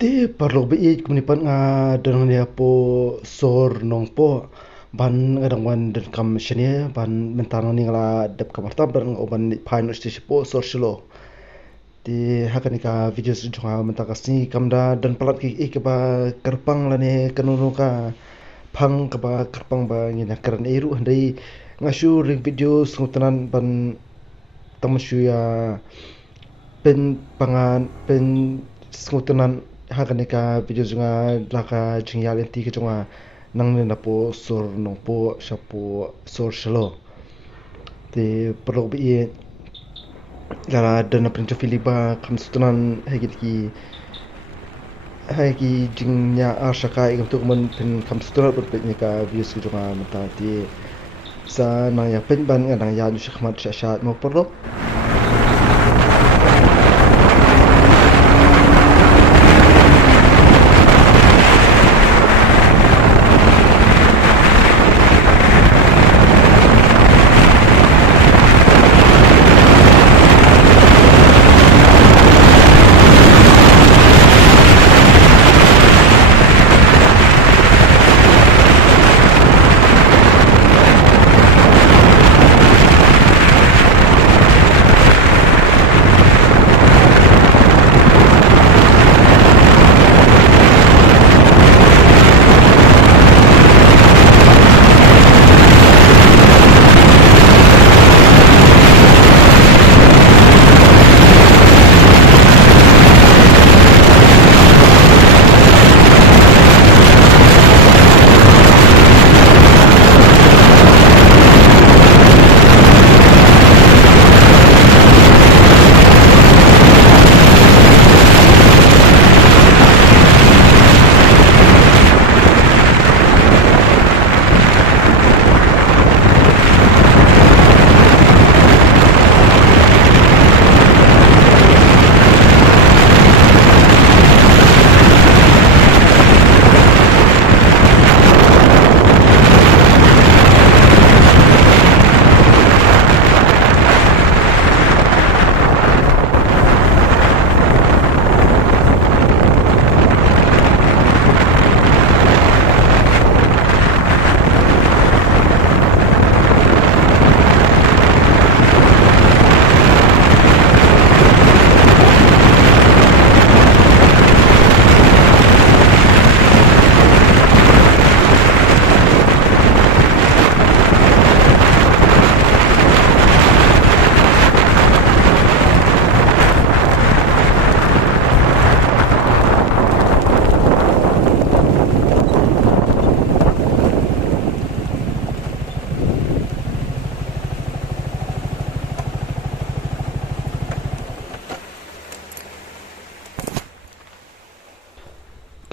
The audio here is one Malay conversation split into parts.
Ti perlu bi kunipan nga dan dia po sor nong po ban ngadang wan dan kam shania ban mentang ni ngala dep kamarta ban oban pain sti po sor shlo ti hakan ka video su jonga mentang kasni kamda dan pelat ki ba kerpang la ne kanunu ka phang ka ba kerpang ba ngina karan eru handai ngasu ring video sungtanan ban tamasyu ya pen pangan pen sungtanan hakan ka video jonga laka jingya lenti ke jonga nang ne na po sor nong po shapo sor shlo ti perlu bi gara dan printo filiba kam sutunan hagi jingnya arsaka igam tu men pen kam sutunan ber ni ka views ke jonga mata ti sa na ya pen ban ngadang ya nu shkhmat sha mo perlu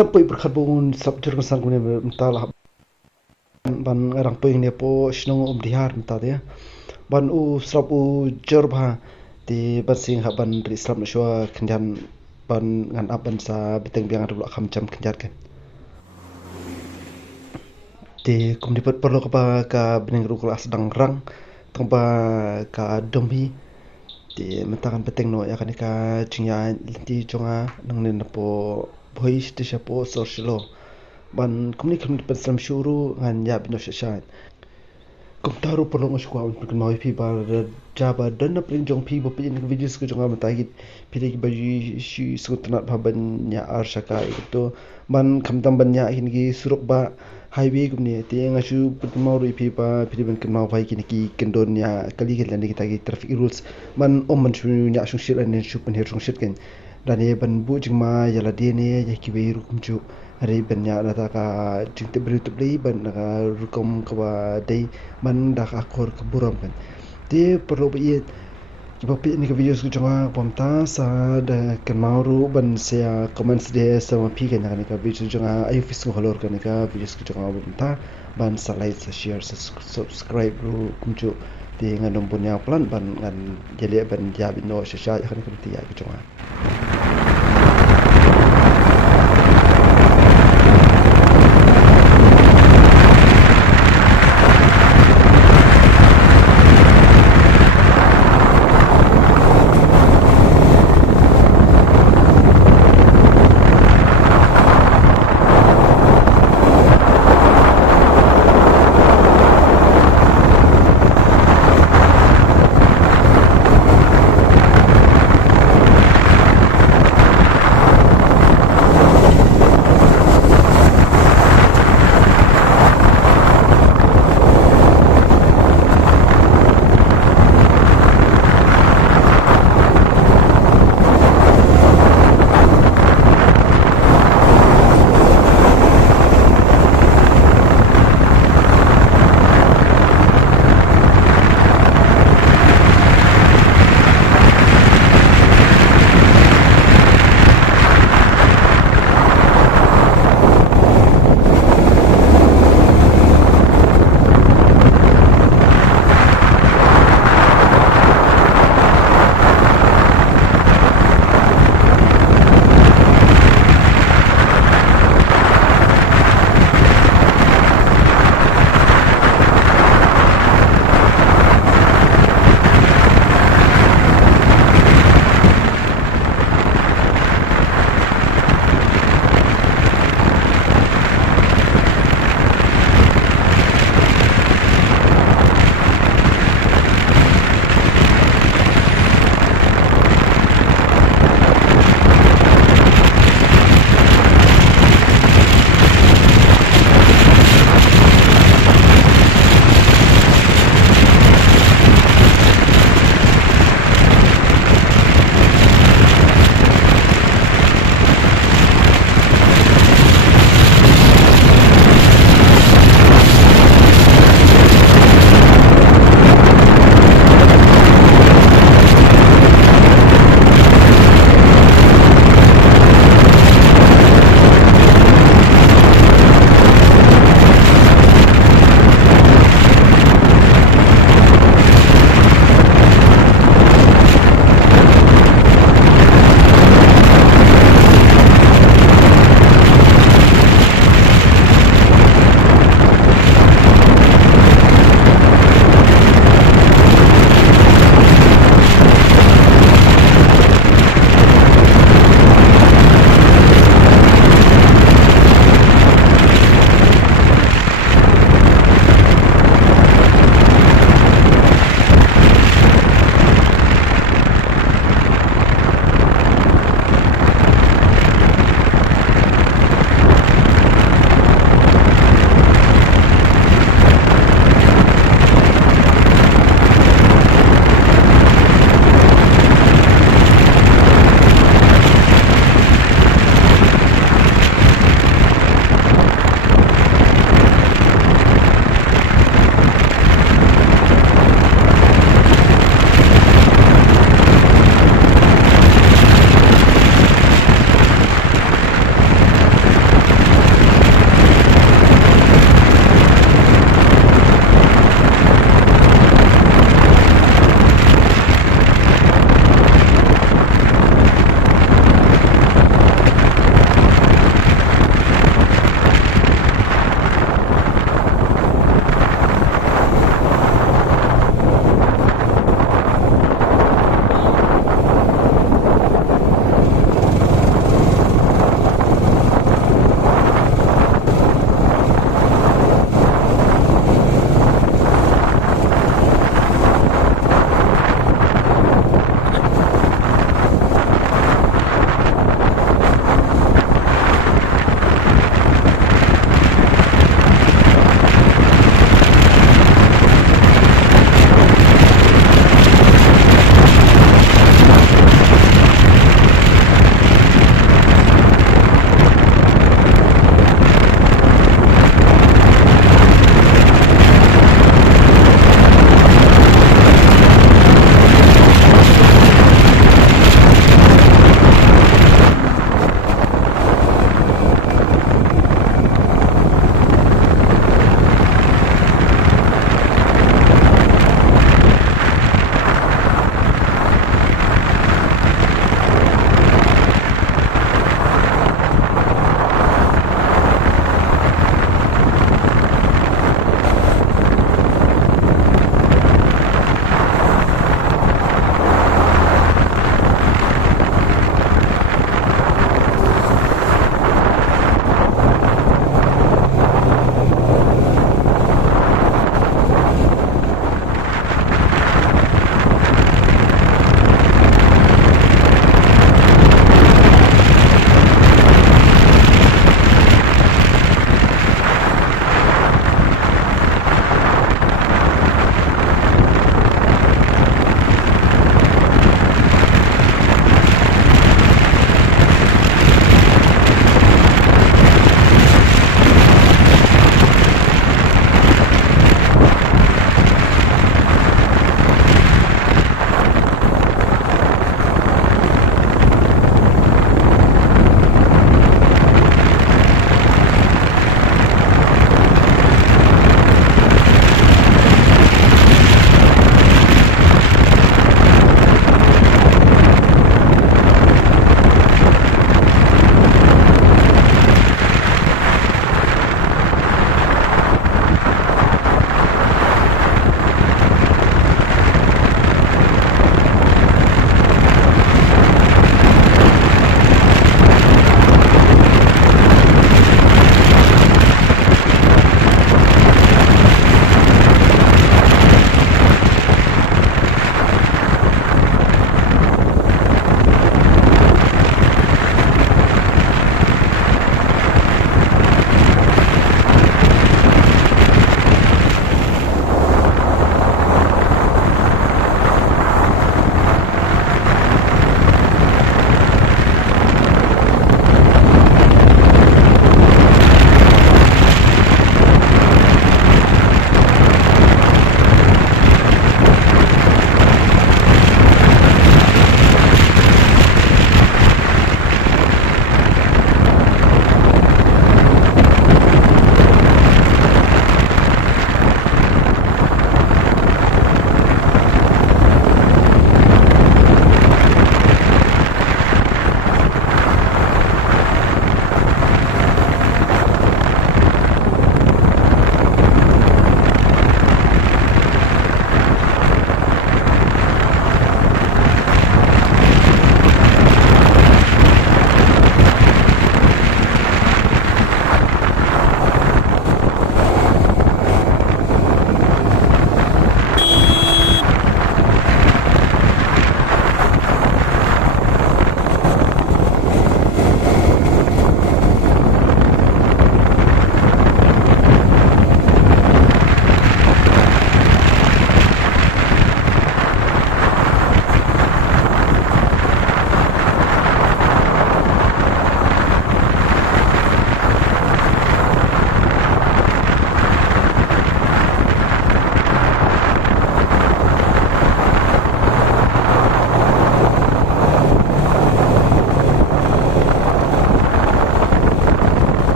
kenapa berkarbon subjek sang gune mentala ban ngarang poing ne po shnong dihar menta dia ban u srap u jorba ti basing ha ban ri islam shwa kenjan ban ngan aban sa beteng biang ru kham cham kenjar kan ti kum dipat perlu ka beneng ru kelas sedang rang tongba ka dombi ti mentangan beteng no ya kan ka jingya lenti jonga nang ne po voice ti shapo social ban kumni pasam shuru ngan ya bino shashan kum taru perlu ngashwa un pun mai pi bar jaba dan na pring jong pi bo pin videos ko jonga mata git pili ki baji shi sutna bhaban ya arshaka itu ban khamdam ban ya hin gi suruk ba highway kumni te ngashu put mauri pi ba pili ban kan mau bai ki ki kendon ya kali ki lan kita gi traffic rules man man shu ya shung shit an shu pen her shung shit kan dan ye ban bu jingma ya la de ne ya ki be ru kumchu hari banya nata ka jingte beri tu beli ban ka rukom ka ba dei man dah ka kor ka buram kan ti perlu bi Jika ni ke video sekarang pomta sa da kan mauru ban saya comments dia sama pi kan kan ka video sekarang ayo fisku halor kan ka video sekarang pomta ban sa like sa share sa subscribe ru kumcu di ngadom punya plan ban ngan jadi ban jabin no sha kan ka tiya ke jonga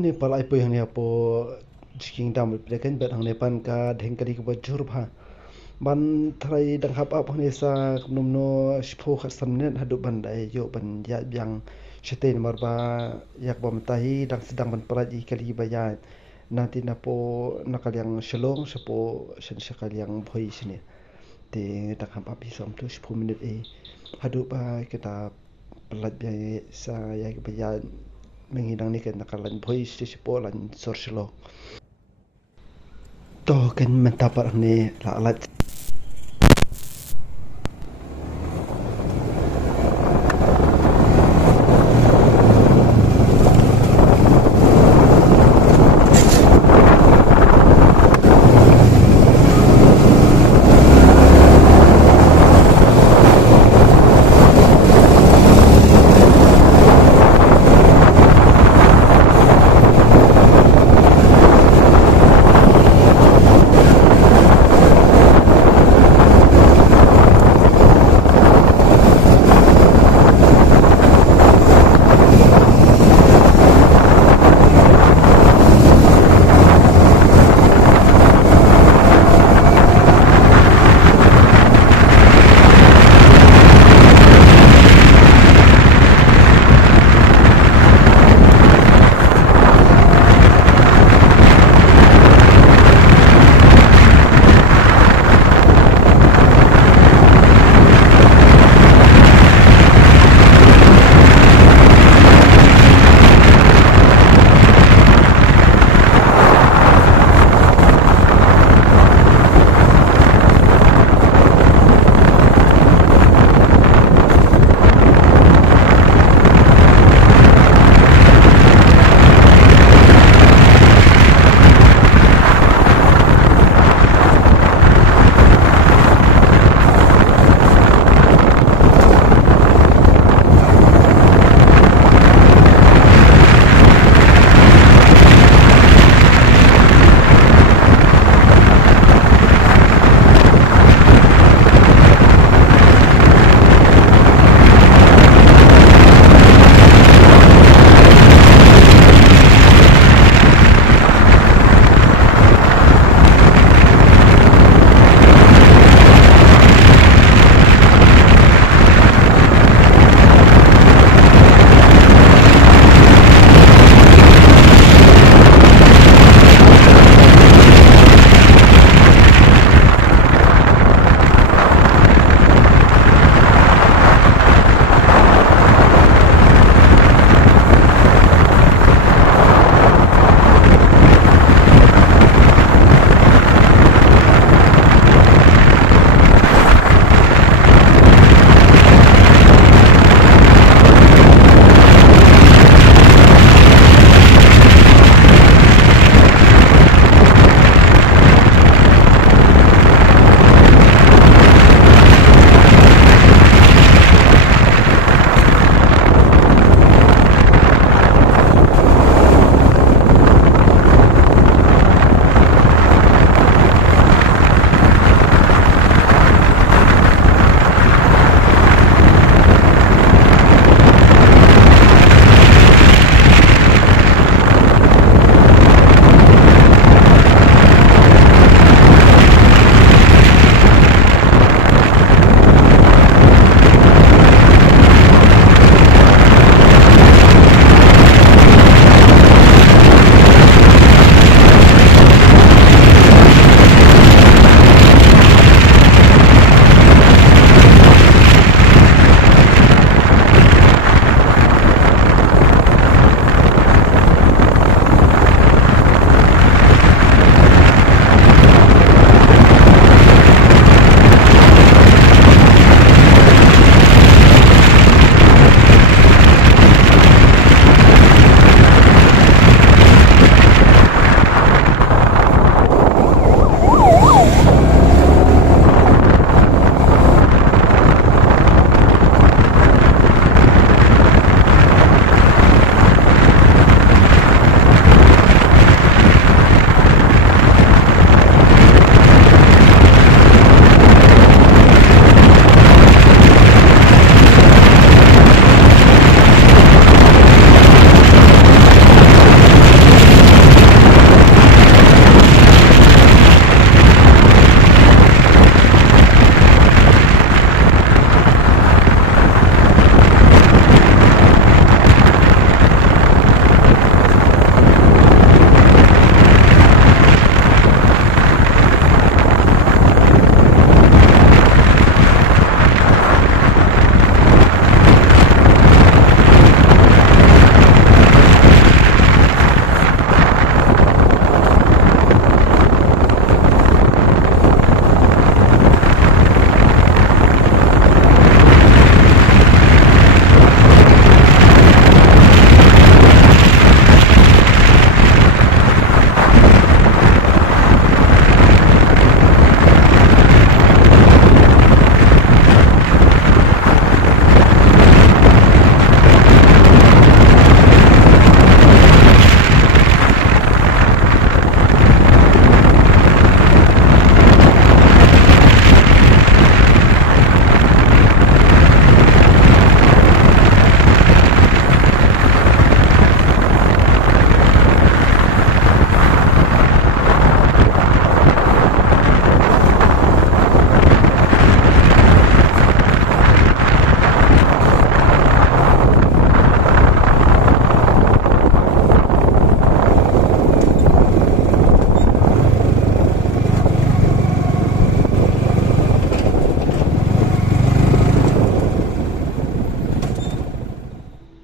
ni palai po yang ni apo jiking dam kan bet hang ne pan ka dheng kali ko jur bha ban thrai dang hap ap ni sa num no shpho khasam ne hadu ban dai yo ban ya yang shete mar ba yak bom tahi dang sedang ban praji kali baya nanti napo nakal yang shalong sapo shen shakal yang bhoi sini te dang hap ap som tu 10 minit hadu ba kita pelat biaya sa ya baya mengidang ni kan nakalan bhoi si po lan sor shalo to kan mentapar ni la alat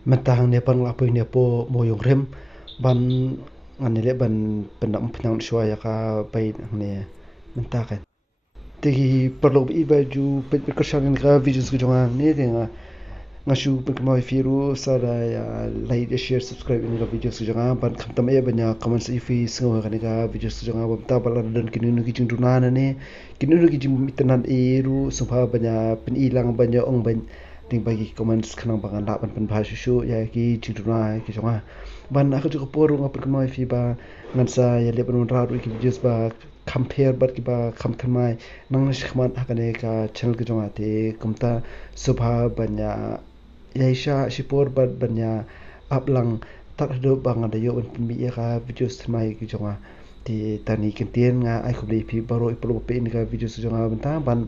mentang ne pan lapo ne po moyong rem ban ngan ne le ban pendam penang shwa ya ka pai ne mentakan tegi perlu i baju perkesan ka videos ko jonga ne tenga ngashu pekmai firu sada ya like share subscribe ini ka videos ko jonga ban khamtam e banya comment si fi singo ka ne ka videos ko jonga bam ta balan dan kinu ki jing dunana ne kinu ki jing mitanan e ru subha banya pen ilang banya ong ban ting bagi comments kanang bangan la ban pen bhashu shu ya ki jing dunana ki jonga ban aku juga poru ngapur kemai fi ba ngansa ya le ban ra ki videos ba compare bat ki ba khamthamai nang shikman hakane ka channel ki jonga te kumta subha banya yaisha shipor bat banya aplang tak do bang ada yo ban mi ya ka videos thamai ki jonga ti tani kentien nga ai khubli phi baro ipolo pe ni ka videos jonga banta ban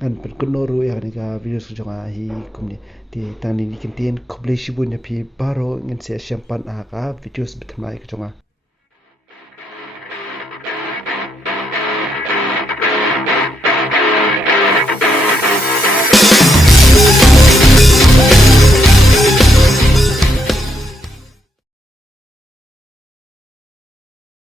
kan perkunoru ya ni ka videos jonga hi kumni ti tani ni kentien khubli shibu nya phi baro ngin se champan aka videos bitmai ki jonga